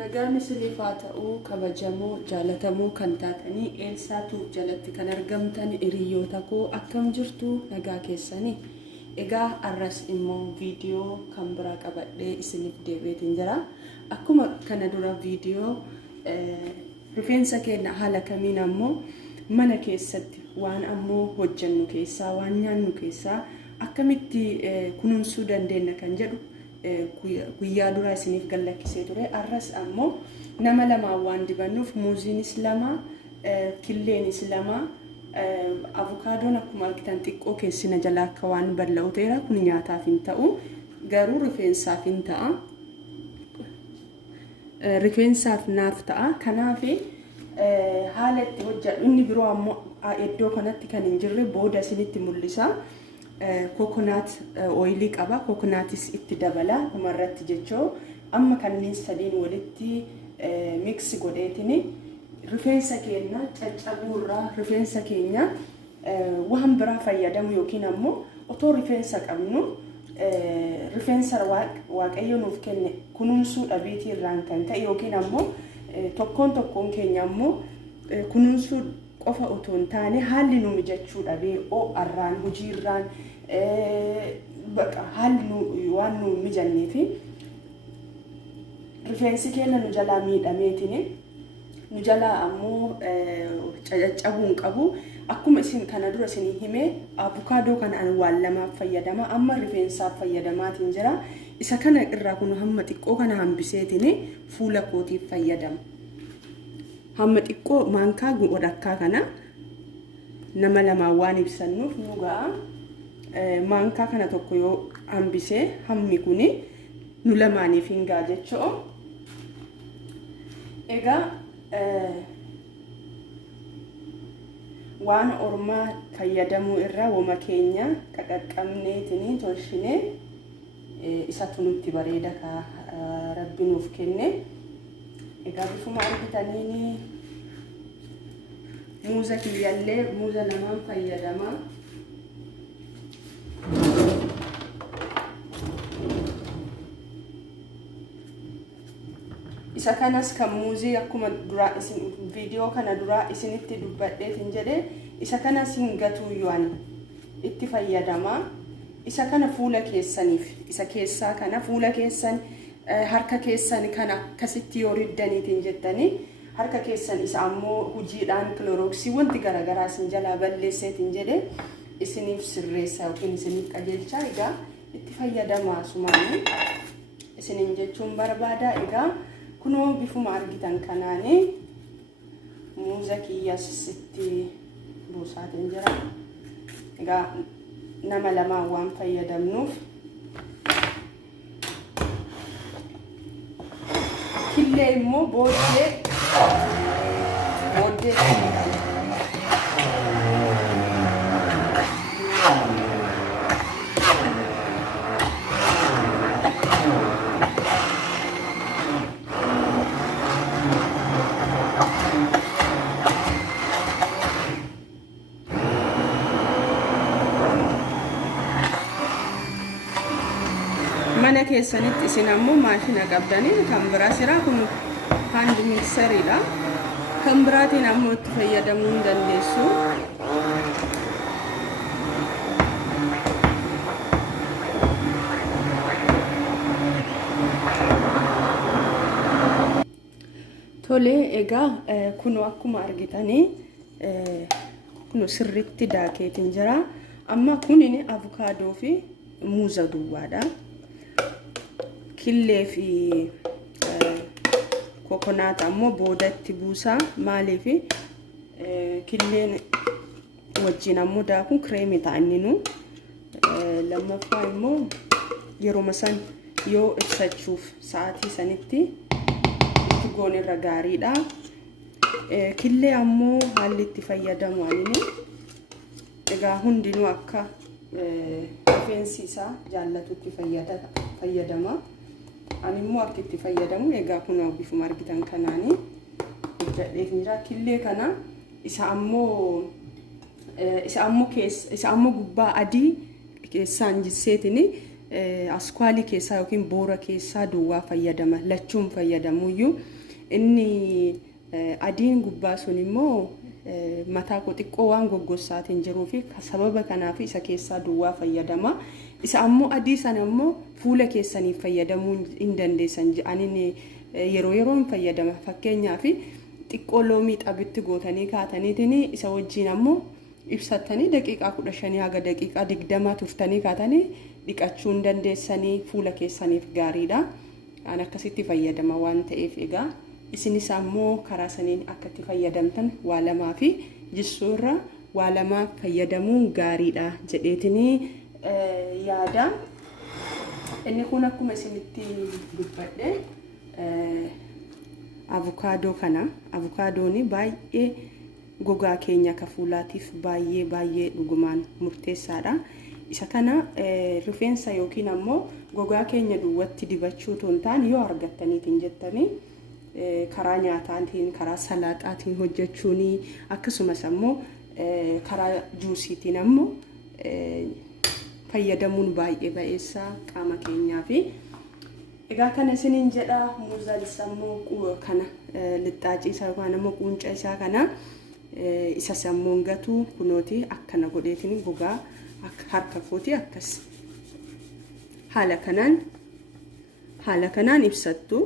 Nagaan isiniif haa ta'u kabajamoo jaalatamuu kan taatanii Eelsaatu jalatti kan argamtan hiriyoota koo akkam jirtu nagaa keessanii. Egaa arras immoo viidiyoo kan biraa qabadhee isiniif deebi'een jira. Akkuma kana dura viidiyoo rifeensa keenya haala kamiin ammoo mana keessatti waan ammoo hojjennu keessaa waan nyaannu keessaa akkamitti kunuunsuu dandeenya kan jedhu guyyaa dura isiniif gallakkisee ture. Arras ammoo nama lama waan dibannuuf muuziinis lama, killeenis lama, avokaadoon akkuma argitan xiqqoo keessina jalaa akka waan bal'aa ta'eera. Kun nyaataaf hin ta'u, garuu rifeensaaf hin ta'a. Rifeensaaf naaf ta'a. Kanaaf haala itti hojjedhu inni biroo ammoo iddoo kanatti kan hin jirre booda isinitti mul'isa. Coconut oil qaba. Coconutis itti dabala dhumarratti jechoo amma kanneen sadiin walitti mix godheetini rifeensa keenya caccabuurraa rifeensa keenya waan biraa fayyadamu yookiin ammoo otoo rifeensa qabnu rifeensa waaqayyo nuuf kenne kunuunsuu dhabiitii irraan kan ta'e yookiin ammoo tokkoon keenya ammoo kunuunsuu qofa otoo hin taane haalli nu mijachuu dhabee arraan hojiirraan haalli waan nu mijanneefi rifeensi keenya nu jalaa miidhameetini nu jalaa ammoo caccabuun qabu. Akkuma isin kana dura isin himee avokaadoo kana waan lamaaf fayyadama, amma rifeensaaf fayyadamaatiin jira. Isa kana irraa kun hamma xiqqoo kana hambiseetini fuula kootiif fayyadama. Hamma xiqqoo maankaa godhakkaa kana nama lama waan ibsannuuf nu ga'a. Maankaa kana tokko yoo hambisee hammi kuni nu lamaaniif hin ga'a jechoo. Egaa waan ormaa fayyadamuu irraa wama keenya qaqqabneetini tolshinee isatu nutti bareeda ka Rabbi nuuf kenne. Egaa bifuma argitaniini muuza kiyyallee muuza lamaan fayyadama. Isa kanas kan muuzii akkuma dura isin viidiyoo kana dura isinitti dubbadheetin jedhe isa kanas hin gatuuyyuu ani itti fayyadama. Isa kana fuula keessaniif isa keessaa kana fuula keessan harka keessan kana akkasitti yoo riddaniitiin jettanii harka keessan isa ammoo hojiidhaan kilorooksii wanti garaagaraa isin jalaa balleesseetiin jedhe isiniif sirreessa yookiin isiniif qajeelcha. Egaa itti fayyadamaa sumaanii isiniin jechuun barbaada. Egaa kunoo bifuma argitan kanaani muuza kiyyas itti buusaatiin jira. Egaa nama lamaan waan fayyadamnuuf killee immoo booddee mana keessanitti isin ammoo maashina qabdanii kan biraa siraa kun hand mixeridha. Kan biraatiin ammoo itti fayyadamuu hin dandeessu. Tole egaa kun akkuma argitanii kun sirriitti daakeetiin jira. Amma kunin avokaadoo fi muuza duwwaadha. Killee fi coconut ammoo boodatti buusaa maaliif killeen wajjin ammoo daakuun kireemii ta'anninu. Lammaffaa immoo yeroo san yoo ibsachuuf sa'aatii sanitti itti goon irra gaariidha. Killee ammoo haalli itti fayyadamu anini egaa hundinuu akka rifeensi isaa jaallatutti fayyadama. Ani immoo akka itti fayyadamu egaa kun bifuma argitan kanaani hojjedheetiin jira. Killee kana isa ammoo gubbaa adii keessaan jisseetini askwaalii keessaa yookiin boora keessaa duwwaa fayyadama. Lachuun fayyadamuyyuu inni adiin gubbaa sun immoo mataa koo xiqqoo waan goggosaatiin jiruu fi sababa kanaaf isa keessaa duwwaa fayyadama. Isa ammoo adii sana ammoo fuula keessaniif fayyadamuu hin dandeessan jedhanii yeroo yeroon fayyadama. Fakkeenyaaf xiqqoo loomii xabitti gootanii kaataniitiin isa wajjin ammoo ibsattanii daqiiqaa 15 haga daqiiqaa 20 turtanii kaatanii dhiqachuu hin dandeessanii fuula keessaniif gaariidha. An akkasitti fayyadama waan ta'eef egaa isinis ammoo karaa saniin akka itti fayyadamtan waa lamaa fi jissuurra waa lamaa fayyadamuun gaariidha jedheetinii yaada. Inni kun akkuma isinitti dubbadhe avukaadoo kana. Avukaadoon baay'ee gogaa keenya ka fuulaatiif baay'ee dhugumaan murteessaadha. Isa kana rifeensa yookiin ammoo gogaa keenya duwwatti dibachuu toon ta'an yoo argattaniitiin jettanii karaa nyaataatiin karaa salaaxaatiin hojjechuun akkasumas ammoo karaa juusiitiin ammoo fayyadamuun baay'ee ba'eessaa qaama keenyaa fi egaa kana isiniin jedha. Muuzaalis ammoo kana lixxaacii isaa yookaan ammoo quunca isaa kana isa sammuun gatuu kunooti akkana godheetiin gogaa akka harka kooti akkas haala kanaan ibsattu.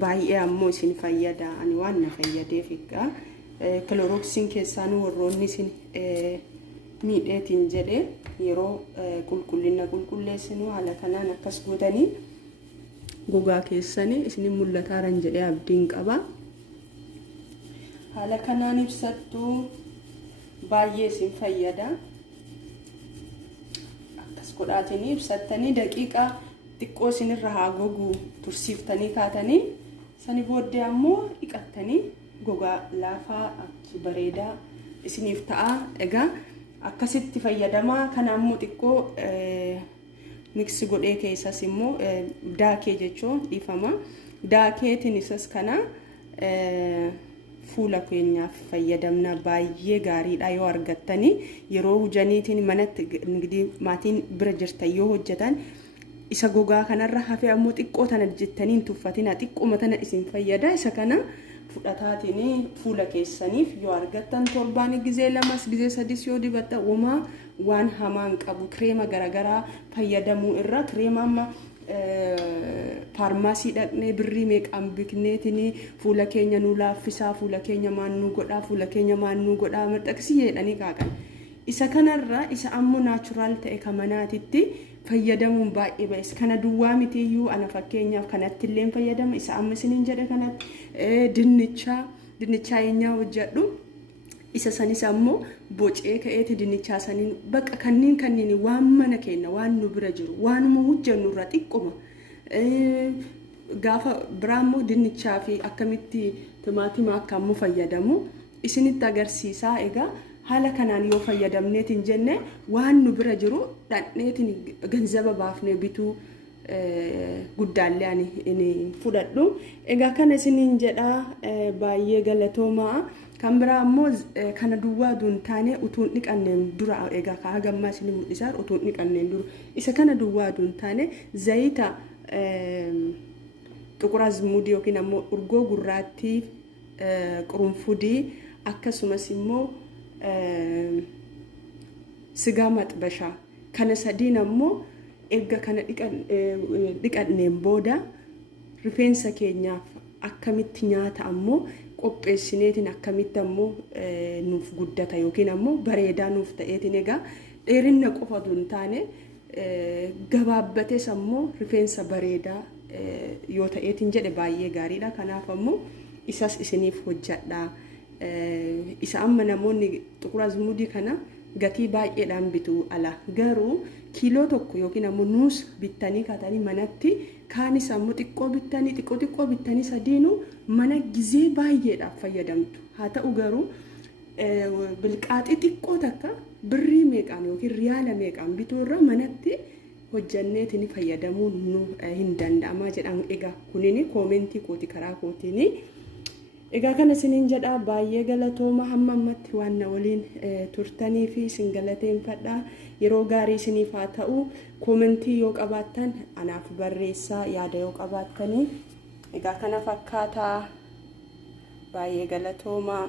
Baay'ee ammoo isin fayyada. Ani waan na fayyadeef egaa kilorooksiin keessaan warroonni isin miidheetiin jedhee yeroo qulqullina qulqulleessinu haala kanaan akkas gootanii gogaa keessanii isin mul'ataaran jedhee abdiin qaba. Haala kanaan ibsattu baay'ee isin fayyada. Akkas godhaatiin ibsattanii daqiiqaa xiqqoo isinirra haa gogu tursiiftanii kaatanii sani booddee ammoo dhiqattanii gogaa laafaa bareedaa isiniif ta'a. Egaa akkasitti fayyadamaa. Kana ammoo xiqqoo miksi godhee keessas immoo daakee jechuun dhiifama. Daakeetiin isas kana fuula keenyaaf fayyadamna. Baay'ee gaariidha yoo argattanii yeroo hojjaniitiin manatti nigdii maatiin bira jirtan yoo hojjetan isa gogaa kanarra hafee ammoo xiqqoo tana jettaniin tuffatina xiqqooma tana isin fayyada. Isa kana fudhataatiin fuula keessaniif yoo argattan torbaan gizee lamas gizee sadis yoo dibatta waan hamaan qabu. Kireema garagaraa fayyadamuu irra kireema amma faarmaasii dhaqnee birrii meeqaan bikneetiin fuula keenya nu laaffisaa, fuula keenya maannuu godhaa, fuula keenya maannuu godhaa maxxaksii jedhanii kaaqan. Isa kanarra isa ammoo naachuraal ta'e kamanaatitti fayyadamuun baay'ee ba'eessa. Kana duwwaa mitiyyuu ana fakkeenyaaf kanatti illee fayyadama. Isa amma isiniin jedhe kanatti dinnichaa eenyaa hojjedhu. Isa sanis ammoo bocee ka'eeti dinnichaa saniin bakka kanniin waan mana keenya waan nu bira jiru waanuma hojjennu irra xiqquma. Gaafa biraa ammoo dinnichaa fi akkamitti timaatima akka ammoo fayyadamu isinitti agarsiisaa. Egaa haala kanaan yoo fayyadamneetiin jenne waan nu bira jiru dhadheetiin ganzaba baafnee bituu guddaallee ani fudhadhu. Egaa kana isiniin jedha. Baay'ee galatoomaa. Kan biraa ammoo kana duwwaa duun taane utuun dhiqanneen dura egaa kaa gammaa isin mul'isaa utuun dhiqanneen dura isa kana duwwaa duun taane zayita xuqura azmuudii yookiin ammoo urgoo gurraattii qurunfudii akkasumas immoo sigaa maxbashaa kana sadiin ammoo erga kana dhiqanneen booda rifeensa keenyaaf akkamitti nyaata ammoo qopheessineetiin akkamitti ammoo nuuf guddata yookiin ammoo bareedaa nuuf ta'eetiin egaa dheerinna qofa duun taane gabaabbates ammoo rifeensa bareedaa yoo ta'eetiin jedhe baay'ee gaariidha. Kanaaf ammoo isas isiniif hojjadha. Isa amma namoonni xuqura azmuudii kana gatii baay'eedhaan bitu ala garuu kiiloo tokko yookiin ammoo nuus bittanii kaatanii manatti kaanis ammoo xiqqoo bittanii sadiinu mana gizee baay'eedhaaf fayyadamtu. Haa ta'u garuu bilqaaxii xiqqoo takka birrii meeqaan yookiin riyaala meeqaan bituurra manatti hojjanneetiin fayyadamuun nu hin danda'ama jedhan. Egaa kunini koomentii kooti karaa kootiini. Egaa kana isiniin jedha. Baay'ee galatooma. Hamma ammatti waan na waliin turtanii fi isin galateeffadha. yeroo gaarii isiniif haa ta'u. Komentii yoo qabaattan anaaf barreessaa, yaada yoo qabaattanii. Egaa kana fakkaataa. Baay'ee galatoomaa.